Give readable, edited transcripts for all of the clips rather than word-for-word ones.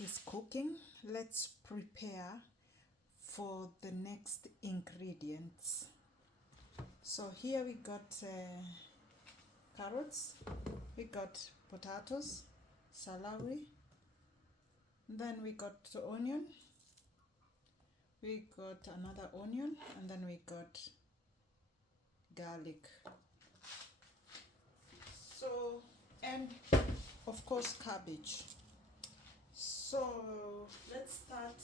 duck is cooking. Let's prepare for the next ingredients. So here we got carrots, we got potatoes, celery, then we got onion, we got another onion, and then we got garlic. So, and of course cabbage. So let's start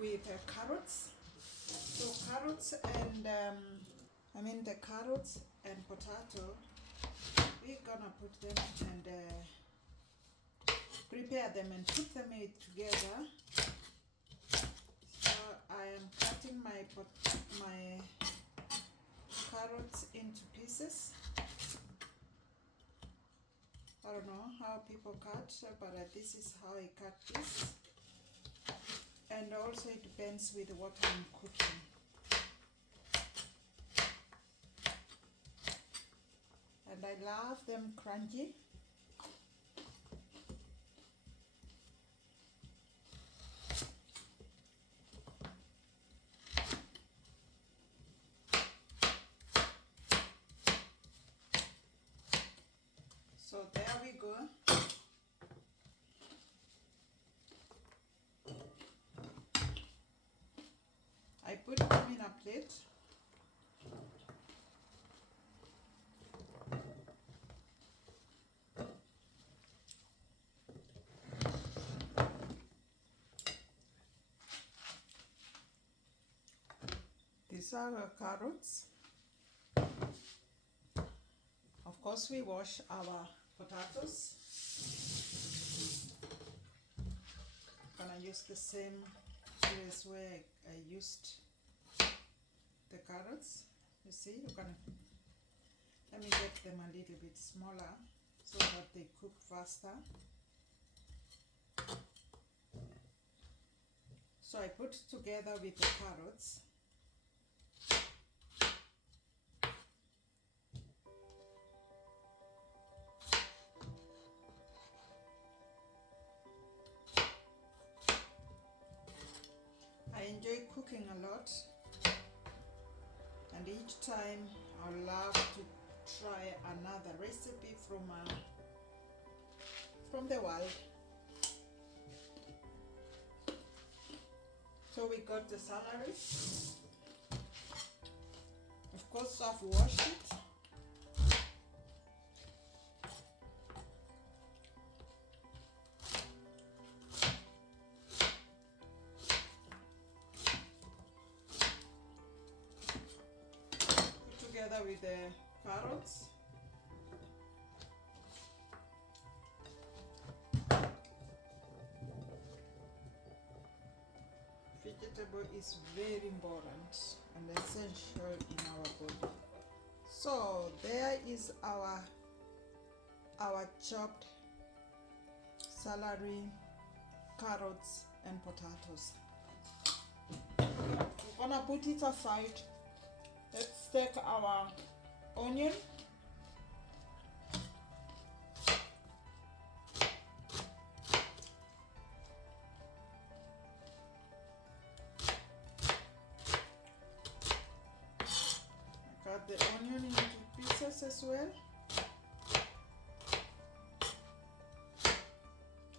with carrots. So carrots and the carrots and potato, we're gonna put them and prepare them and put them together. So I am cutting my carrots into pieces. I don't know how people cut, but this is how I cut this. And also it depends with what I'm cooking. And I love them crunchy. So there we go. I put them in a plate. These are our carrots. Of course, we wash our potatoes. I'm gonna use the same place where I used the carrots. You see, let me get them a little bit smaller so that they cook faster. So I put together with the carrots. I enjoy cooking a lot, and each time I love to try another recipe from the world. So we got the celery. Of course, I've washed it. Together with the carrots. Vegetable is very important and essential in our body. So there is our chopped celery, carrots and potatoes. We're gonna put it aside. Let's take our onion. Cut the onion into pieces as well. I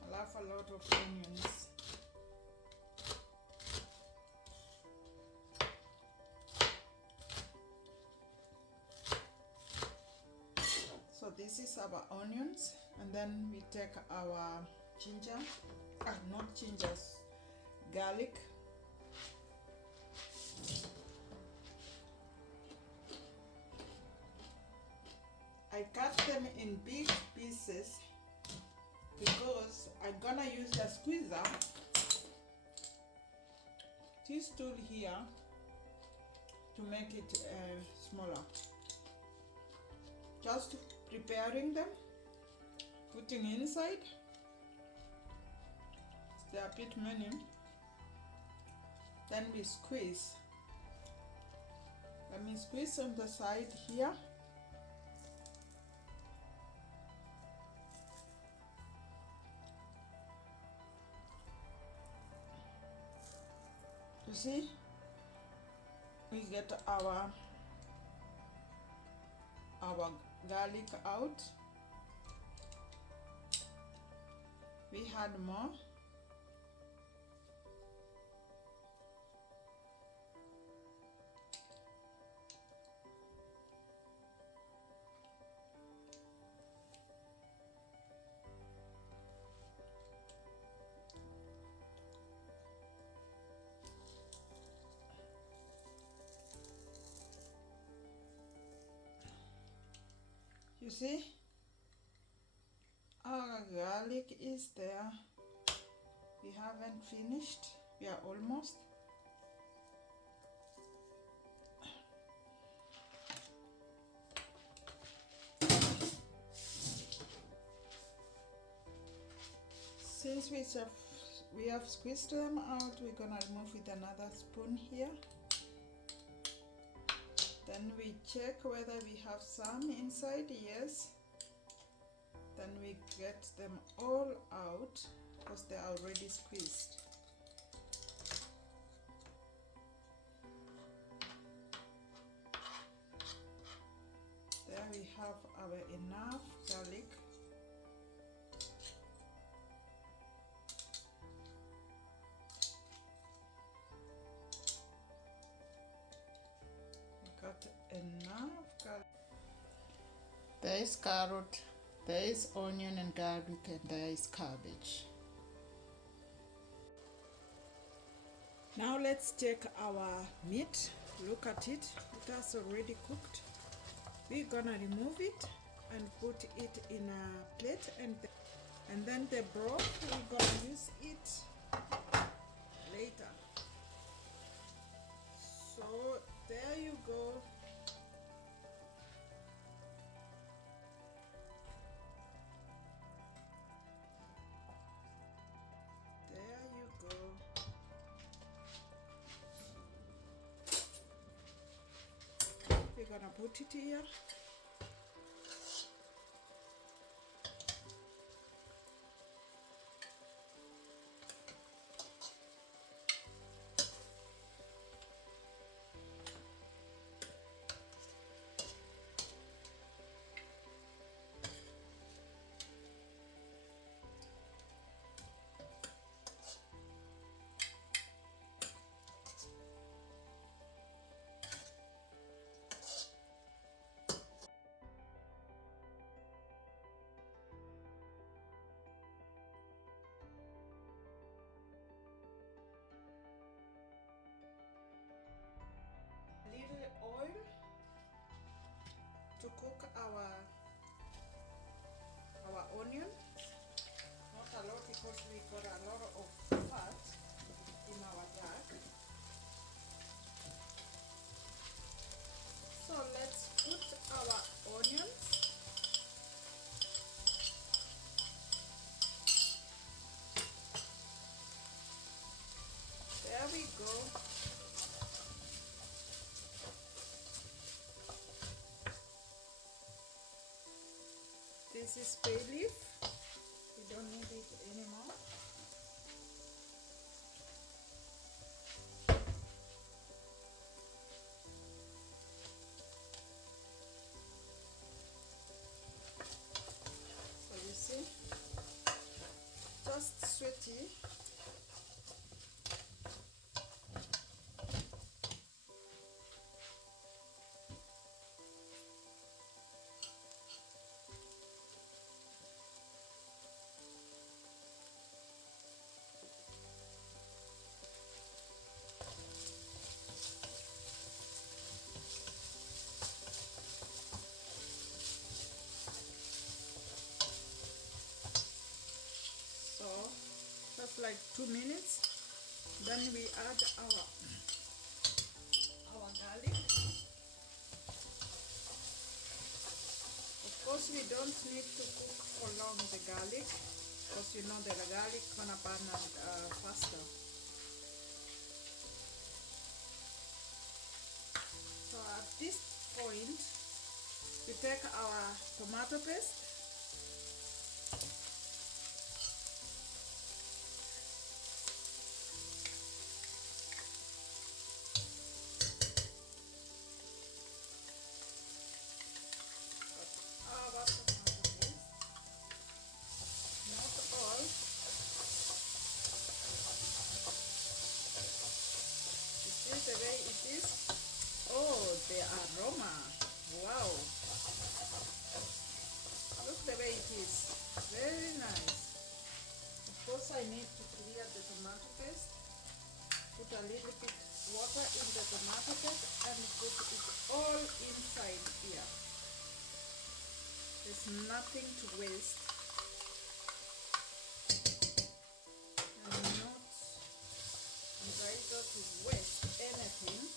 love a lot of onions. So this is our onions, and then we take our ginger, not gingers, garlic. I cut them in big pieces because I'm gonna use a squeezer, this tool here, to make it smaller. Just preparing them, putting inside. They are a bit many. Then we squeeze. Let me squeeze on the side here. You see, we get our garlic out. We had more. You see, our garlic is there. We haven't finished. We are almost. Since we have squeezed them out, we're gonna remove with another spoon here. Then we check whether we have some inside. Yes. Then we get them all out because they are already squeezed. There we have our enough garlic. Got enough garlic. There is carrot, there is onion and garlic, and there is cabbage. Now let's check our meat. Look at it. It has already cooked. We're gonna remove it and put it in a plate, and then the broth we're gonna use it later. So there you go. There you go. We're gonna put it here. Little oil to cook our onion. Not a lot because we got a lot of fat in our duck. So let's put our onions. There we go. This is bay leaf. We don't need it anymore. So you see, just sweaty. Just like 2 minutes. Then we add our garlic. Of course, we don't need to cook for long the garlic, because you know the garlic gonna burn faster. So at this point, we take our tomato paste. the aroma. Wow. Look the way it is. Very nice. Of course, I need to clear the tomato paste. Put a little bit water in the tomato paste and put it all inside here. There's nothing to waste. I'm not entitled to waste anything.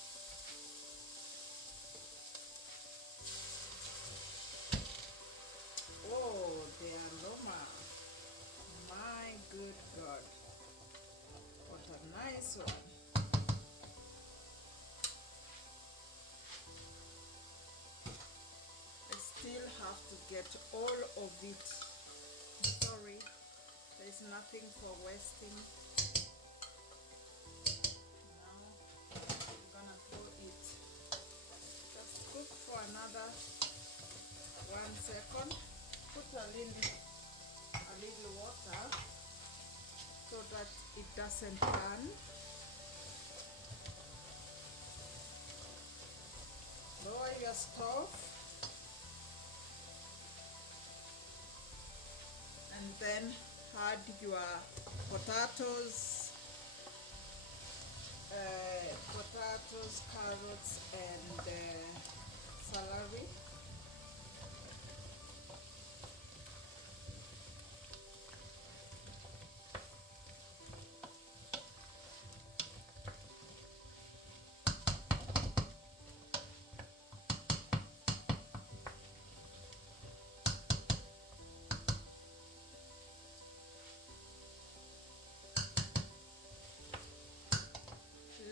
Oh, the aroma. My good God. What a nice one. I still have to get all of it. Sorry, there's nothing for wasting. Now I'm gonna throw it. Just cook for another 1 second. Put a little water so that it doesn't burn. Lower your stove and then add your potatoes, carrots and celery.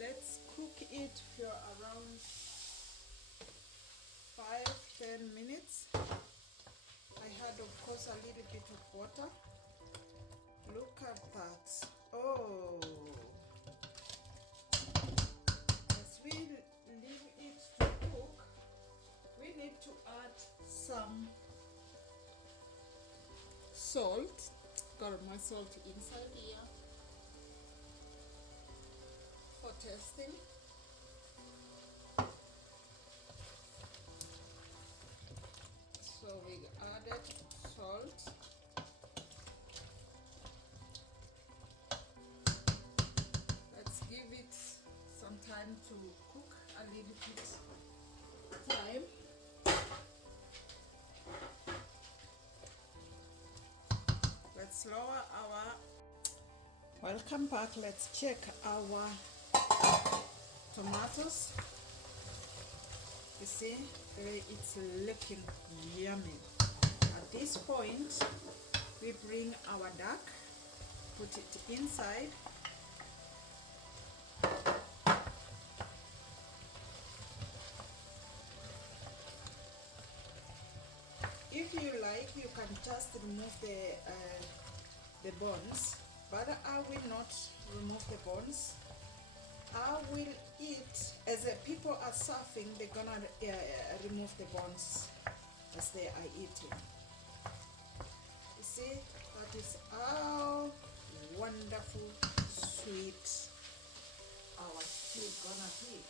Let's cook it for around 5-10 minutes. I had, of course, a little bit of water. Look at that. Oh, as we leave it to cook, we need to add some salt. Got my salt inside here for testing. So we added salt. Let's give it some time to cook, a little bit time. Let's lower our. Welcome back. Let's check our tomatoes. You see, it's looking yummy. At this point, we bring our duck, put it inside. If you like, you can just remove the bones, but I will not remove the bones. I will eat, as people are serving, they're gonna remove the bones as they are eating. You see, that is how wonderful, sweet our stew gonna be.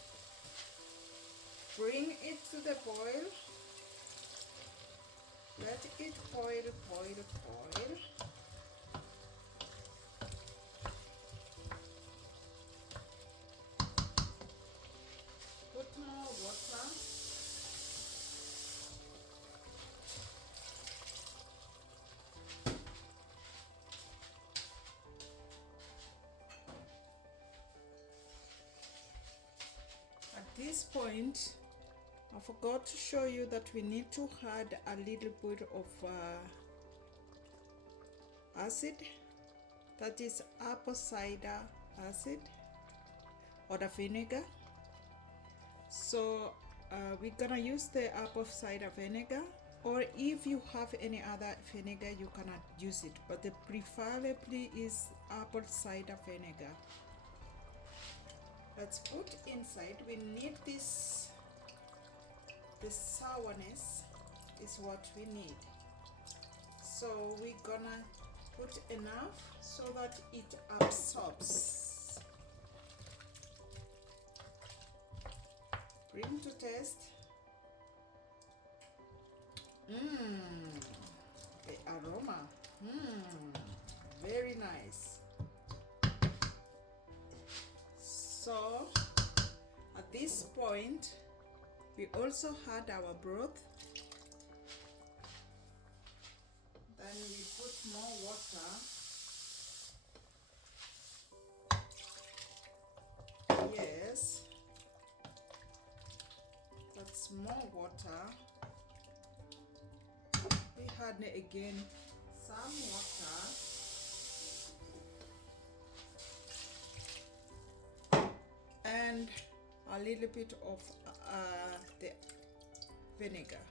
Bring it to the boil. Let it boil, boil, boil. Put more water. At this point, I forgot to show you that we need to add a little bit of acid. That is apple cider acid or the vinegar. So we're gonna use the apple cider vinegar, or if you have any other vinegar you cannot use it, but the preferably is apple cider vinegar. Let's put inside. We need this. The sourness is what we need. So we're gonna put enough so that it absorbs. Bring to taste. The aroma. Very nice. So at this point, we also had our broth. Then we put more water. Yes, that's more water. We had again some water and a little bit of the vinegar.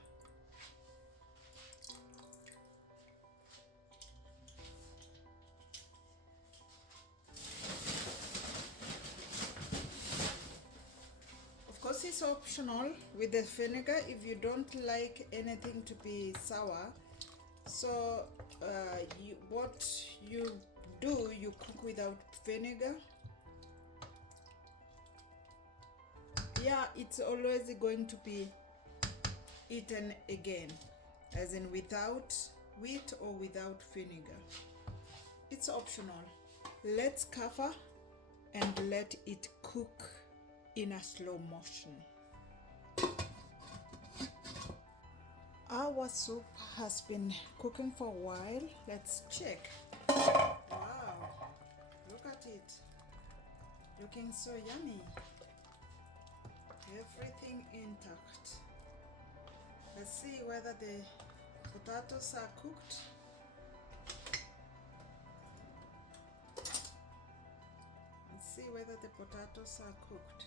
Of course, it's optional with the vinegar if you don't like anything to be sour. So what you do, you cook without vinegar. Yeah, it's always going to be eaten again, as in without with or without vinegar. It's optional. Let's cover and let it cook in a slow motion. Our soup has been cooking for a while. Let's check. Wow, look at it. Looking so yummy. Everything intact. Let's see whether the potatoes are cooked. Let's see whether the potatoes are cooked.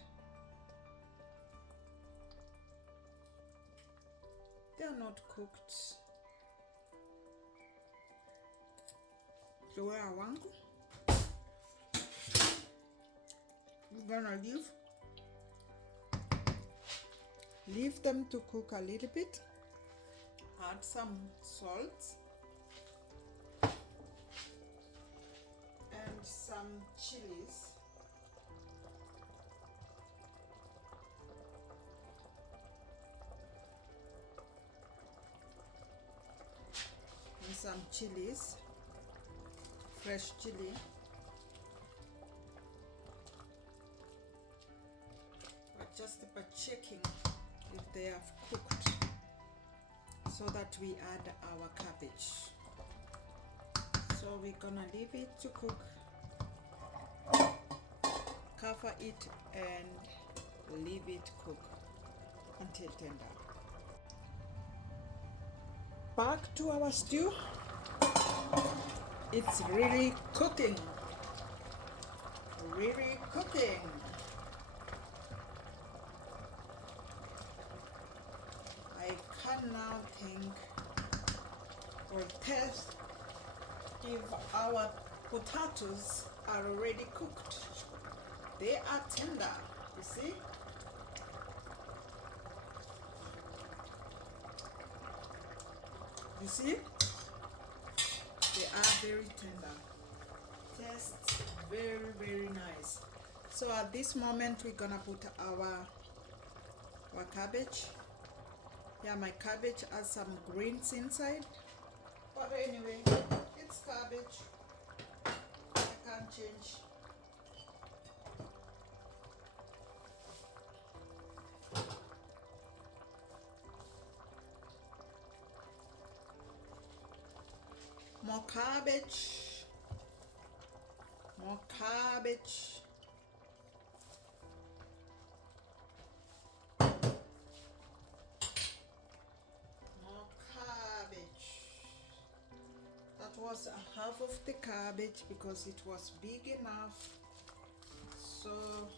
They are not cooked. So where I want, we're gonna leave them to cook a little bit. Add some salt and some chilies. And some chilies, fresh chili. But just by checking if they have cooked, so that we add our cabbage. So we're gonna leave it to cook, cover it and leave it cook until tender. Back to our stew. It's really cooking. Really cooking. I can now think or test if our potatoes are already cooked. They are tender, you see? You see? They are very tender. Tastes very, very nice. So at this moment we're gonna put our cabbage. Yeah, my cabbage has some greens inside. But anyway, it's cabbage. I can't change. More cabbage. More cabbage. More cabbage. That was a half of the cabbage because it was big enough. So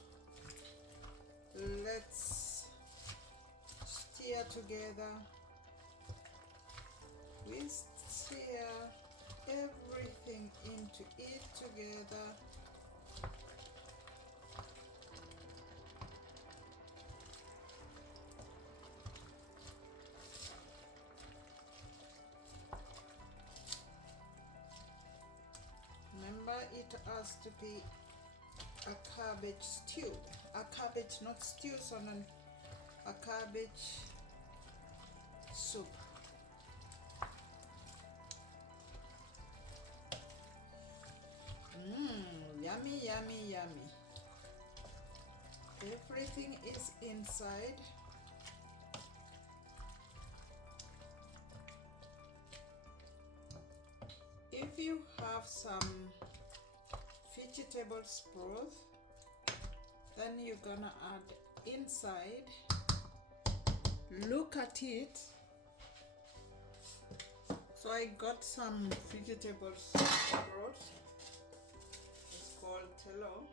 let's stir together. We stir everything into it together. Remember, it has to be a cabbage stew. A cabbage, not stew, sondern a cabbage soup. Yummy, yummy, yummy. Everything is inside. If you have some vegetables broth, then you're gonna add inside. Look at it. So I got some vegetables broth. It's called tello.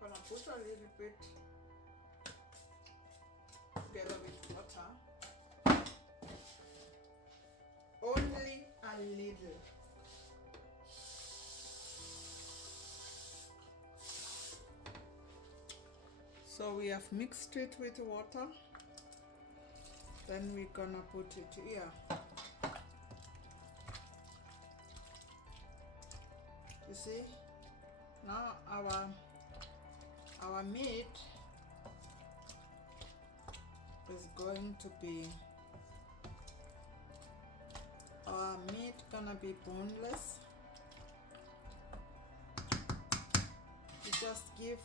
Gonna put a little bit together with water. Only a little. So we have mixed it with water. Then we're gonna put it here. You see? Now our meat is going to be gonna be boneless. You just give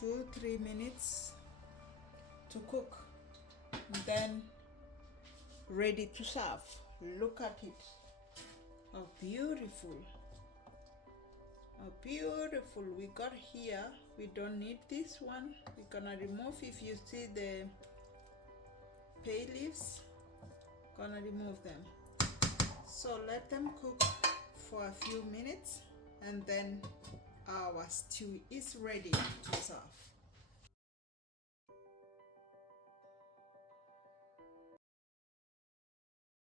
2-3 minutes to cook, then ready to serve. Look at it. How beautiful. How beautiful we got here. We don't need this one. We're gonna remove. If you see the bay leaves, gonna remove them. So let them cook for a few minutes, and then our stew is ready to serve.